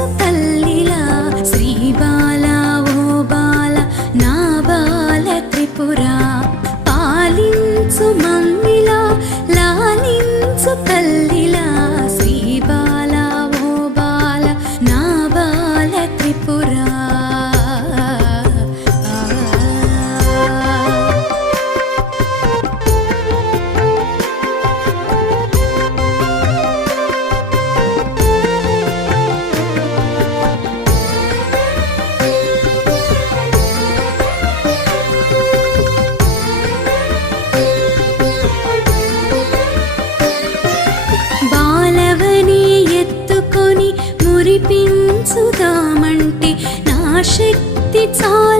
యేసు తల్లిలా శ్రీ బాల పాలించు మందిలా లాలించు తల్లి మురిపించుదామంటే నా శక్తి చాలా.